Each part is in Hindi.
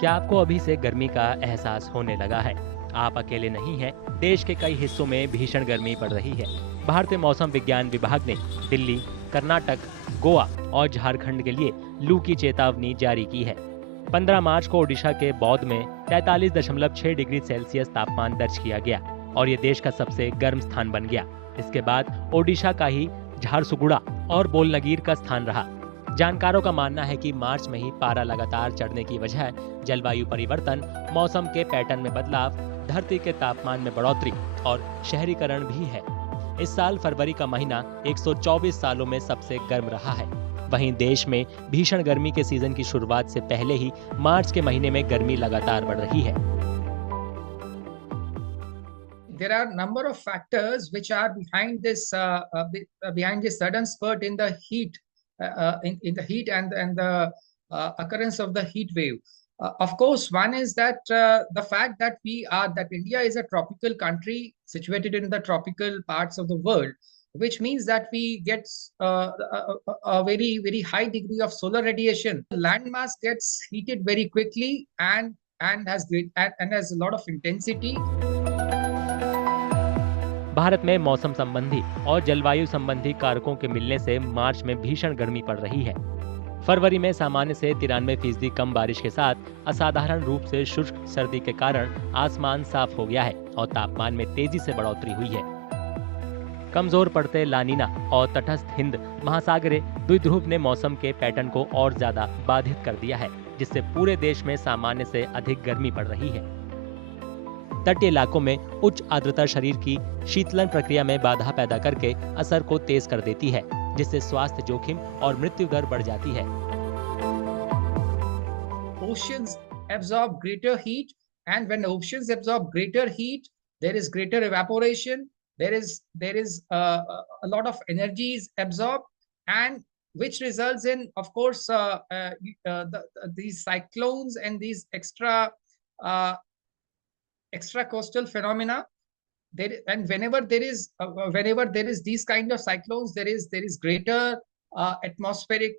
क्या आपको अभी से गर्मी का एहसास होने लगा है? आप अकेले नहीं हैं। देश के कई हिस्सों में भीषण गर्मी पड़ रही है। भारतीय मौसम विज्ञान विभाग ने दिल्ली, कर्नाटक, गोवा और झारखंड के लिए लू की चेतावनी जारी की है। 15 मार्च को ओडिशा के बौद्ध में 43.6 डिग्री सेल्सियस तापमान दर्ज किया गया और ये देश का सबसे गर्म स्थान बन गया। इसके बाद ओडिशा का ही झारसुगुड़ा और बोलनगीर का स्थान रहा। जानकारों का मानना है कि मार्च में ही पारा लगातार चढ़ने की वजह जलवायु परिवर्तन, मौसम के पैटर्न में बदलाव, धरती के तापमान में बढ़ोतरी और शहरीकरण भी है। इस साल फरवरी का महीना 124 सालों में सबसे गर्म रहा है। वहीं देश में भीषण गर्मी के सीजन की शुरुआत से पहले ही मार्च के महीने में गर्मी लगातार बढ़ रही है। There are a number of factors which are behind this sudden spurt in the heat, in the heat and the occurrence of the heat wave. Of course, one is that the fact that India is a tropical country situated in the tropical parts of the world, which means that we get a very high degree of solar radiation. The land mass gets heated very quickly and has a lot of intensity. Bharat में मौसम संबंधी और जलवायु संबंधी कारकों के मिलने से मार्च में भीषण गर्मी पड़ रही है। फरवरी में सामान्य से 93% कम बारिश के साथ असाधारण रूप से शुष्क सर्दी के कारण आसमान साफ हो गया है और तापमान में तेजी से बढ़ोतरी हुई है। कमजोर पड़ते लानीना और तटस्थ हिंद महासागरीय द्विध्रुव ने मौसम के पैटर्न को और ज्यादा बाधित कर दिया है, जिससे पूरे देश में सामान्य से अधिक गर्मी पड़ रही है। तटीय इलाकों में उच्च आर्द्रता शरीर की शीतलन प्रक्रिया में बाधा पैदा करके असर को तेज कर देती है, जिससे स्वास्थ्य जोखिम और मृत्यु दर बढ़ जाती है। Oceans absorb greater heat, and when oceans absorb greater heat, there is greater evaporation. There is a lot of energy is absorbed, and which results in, of course, these cyclones and these extra coastal phenomena. And whenever there is these kind of cyclones, there is greater atmospheric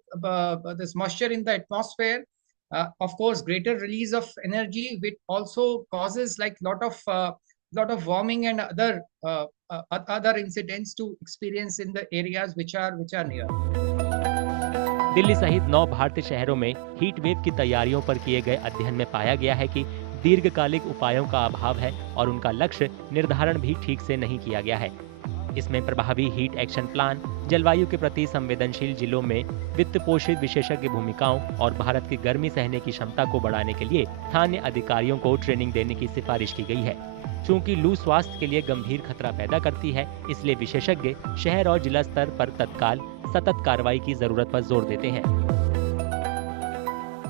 this moisture in the atmosphere. Of course, greater release of energy, which also causes like lot of warming and other incidents to experience in the areas which are near. Delhi सहित 9 भारतीय शहरों में हीट वेव की तैयारियों पर किए गए अध्ययन में पाया गया है कि दीर्घकालिक उपायों का अभाव है और उनका लक्ष्य निर्धारण भी ठीक से नहीं किया गया है। इसमें प्रभावी हीट एक्शन प्लान, जलवायु के प्रति संवेदनशील जिलों में वित्त पोषित विशेषज्ञ भूमिकाओं और भारत की गर्मी सहने की क्षमता को बढ़ाने के लिए स्थानीय अधिकारियों को ट्रेनिंग देने की सिफारिश की गई है। चूंकि लू स्वास्थ्य के लिए गंभीर खतरा पैदा करती है, इसलिए विशेषज्ञ शहर और जिला स्तर पर तत्काल सतत कार्रवाई की जरूरत पर जोर देते हैं।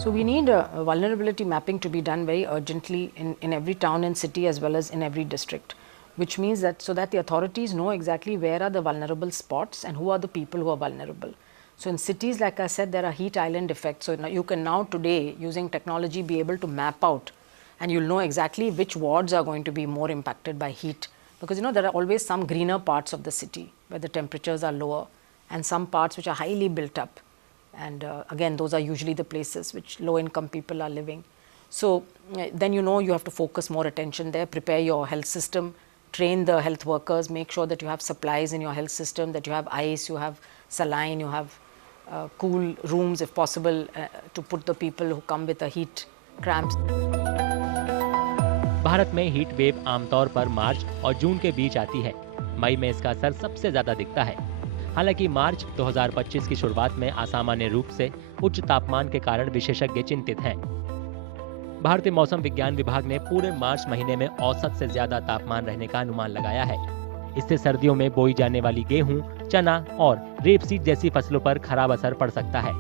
So we need vulnerability mapping to be done very urgently in every town and city as well as in every district, which means that so that the authorities know exactly where are the vulnerable spots and who are the people who are vulnerable. So in cities, like I said, there are heat island effects. So you can now today, using technology, be able to map out, and you'll know exactly which wards are going to be more impacted by heat, because you know there are always some greener parts of the city where the temperatures are lower and some parts which are highly built up. And again, those are usually the places which low-income people are living. So then you know you have to focus more attention there, prepare your health system, train the health workers, make sure that you have supplies in your health system, that you have ice, you have saline, you have cool rooms if possible to put the people who come with the heat cramps. Bharat में हीट वेव आमतौर पर मार्च और जून के बीच आती है। मई में इसका असर सबसे ज्यादा दिखता है। हालांकि मार्च 2025 की शुरुआत में असामान्य रूप से उच्च तापमान के कारण विशेषज्ञ चिंतित हैं। भारतीय मौसम विज्ञान विभाग ने पूरे मार्च महीने में औसत से ज्यादा तापमान रहने का अनुमान लगाया है। इससे सर्दियों में बोई जाने वाली गेहूं, चना और रेपसीड जैसी फसलों पर खराब असर पड़ सकता है।